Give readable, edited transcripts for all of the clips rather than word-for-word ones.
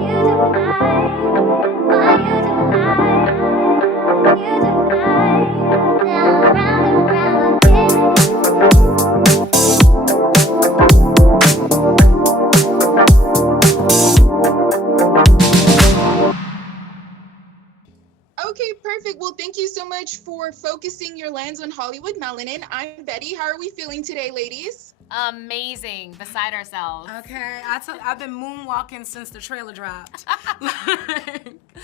Okay, perfect. Well, thank you so much for focusing your lens on Hollywood Melanin. I'm Betty. How are we feeling today, ladies? Amazing, beside ourselves. Okay, I've been moonwalking since the trailer dropped.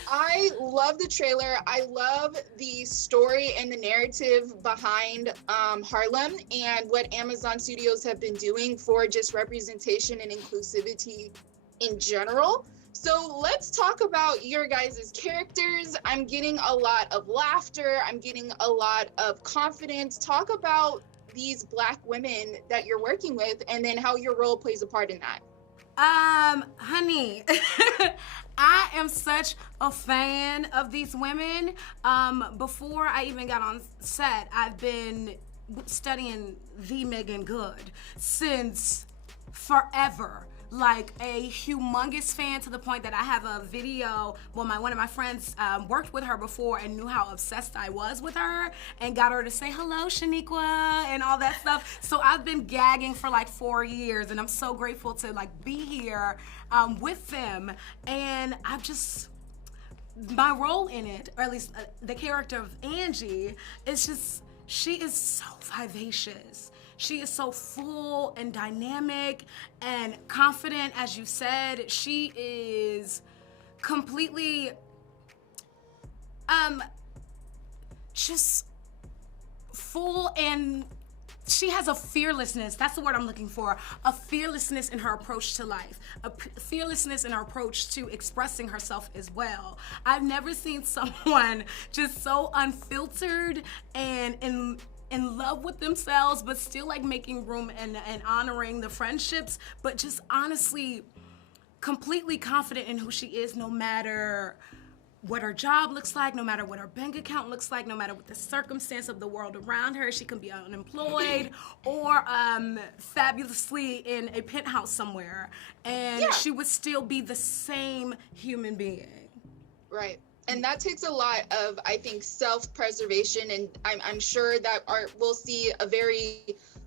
I love the trailer. I love the story and the narrative behind Harlem and what Amazon Studios have been doing for just representation and inclusivity in general. So let's talk about your guys' characters. I'm getting a lot of laughter. I'm getting a lot of confidence. Talk about these Black women that you're working with and then how your role plays a part in that. Honey, I am such a fan of these women. Before I even got on set, I've been studying the Megan Good since forever. Like a humongous fan to the point that I have a video. Well, one of my friends worked with her before and knew how obsessed I was with her and got her to say hello, Shoniqua, and all that stuff. So I've been gagging for like 4 years, and I'm so grateful to like be here with them. And I've just, my role in it, or at least the character of Angie, is just, she is so vivacious. She is so full and dynamic and confident, as you said. She is completely, just full, and she has a fearlessness. That's the word I'm looking for. A fearlessness in her approach to life. A fearlessness in her approach to expressing herself as well. I've never seen someone just so unfiltered and in love with themselves, but still like making room and honoring the friendships, but just honestly completely confident in who she is, no matter what her job looks like, no matter what her bank account looks like, no matter what the circumstance of the world around her. She can be unemployed or fabulously in a penthouse somewhere, and she would still be the same human being. Right. And that takes a lot of, I think, self-preservation, and I'm sure that we'll see a very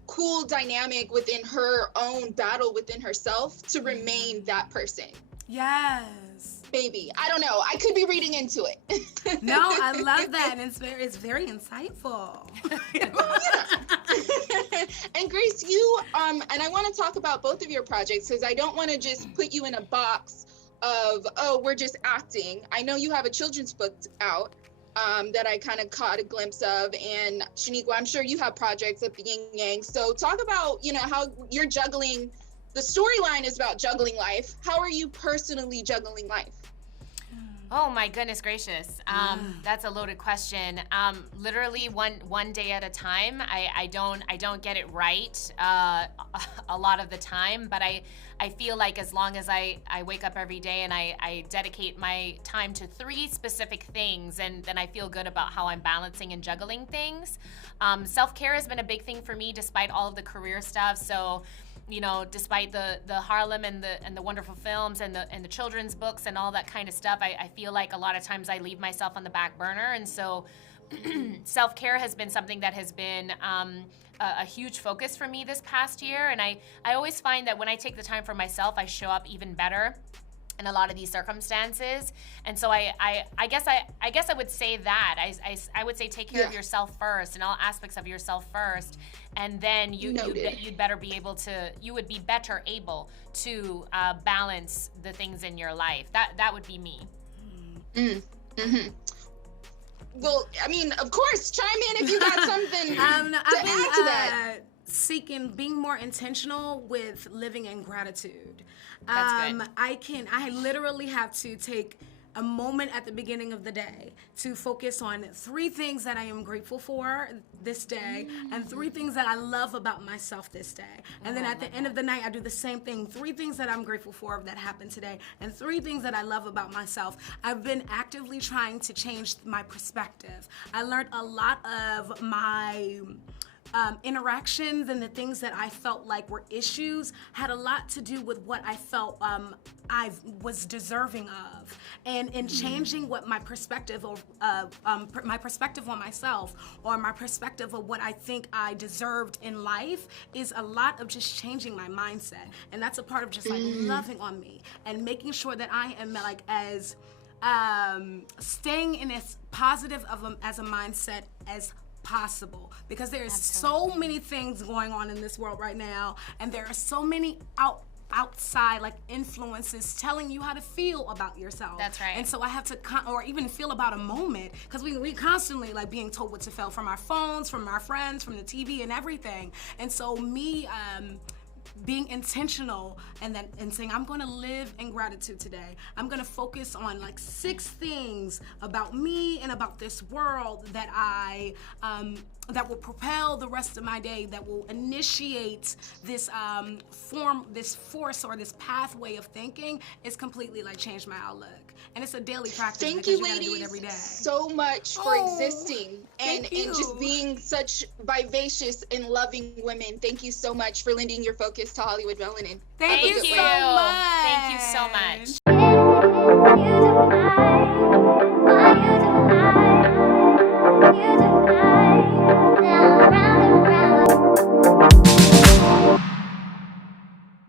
cool dynamic within her own battle within herself to remain that person. Yes. Maybe. I don't know. I could be reading into it. No, I love that, and it's very insightful. And Grace, you, and I want to talk about both of your projects because I don't want to just put you in a box of, oh, we're just acting. I know you have a children's book out that I kind of caught a glimpse of, and Shoniqua, I'm sure you have projects at the Yin Yang. So talk about, how you're juggling. The storyline is about juggling life. How are you personally juggling life? Oh my goodness gracious. That's a loaded question. Literally one day at a time. I don't get it right a lot of the time, but I feel like as long as I wake up every day and I dedicate my time to 3 specific things, and then I feel good about how I'm balancing and juggling things. Self-care has been a big thing for me despite all of the career stuff. So, despite the Harlem and the wonderful films and the children's books and all that kind of stuff, I feel like a lot of times I leave myself on the back burner. And so self-care has been something that has been a huge focus for me this past year. And I always find that when I take the time for myself, I show up even better in a lot of these circumstances. And so I guess I would say that I would say take care of yourself first, and all aspects of yourself first, and then you'd would be better able to balance the things in your life. That would be me. Mm-hmm. Well, I mean, of course, chime in if you got something to add to that. Being more intentional with living in gratitude. That's good. I literally have to take a moment at the beginning of the day to focus on 3 things that I am grateful for this day and 3 things that I love about myself this day. And then at the end of the night, I do the same thing. 3 things that I'm grateful for that happened today and 3 things that I love about myself. I've been actively trying to change my perspective. I learned a lot of my interactions and the things that I felt like were issues had a lot to do with what I felt I was deserving of, and in changing what my perspective of my perspective on myself, or my perspective of what I think I deserved in life, is a lot of just changing my mindset, and that's a part of just like loving on me and making sure that I am like as staying in as positive as a mindset as possible, because there is so many things going on in this world right now, and there are so many outside like influences telling you how to feel about yourself. That's right. And so I have to or even feel about a moment, because we constantly like being told what to feel from our phones, from our friends, from the TV and everything. And so me being intentional and saying, I'm going to live in gratitude today. I'm going to focus on like 6 things about me and about this world that that will propel the rest of my day, that will initiate this force or this pathway of thinking. It's completely like changed my outlook. And it's a daily practice. Thank because you, gotta do it ladies, every day. so much for existing and thank you. just being such vivacious and loving women. Thank you so much for lending your focus to Hollywood Melanin. Thank you so much. Thank you so much.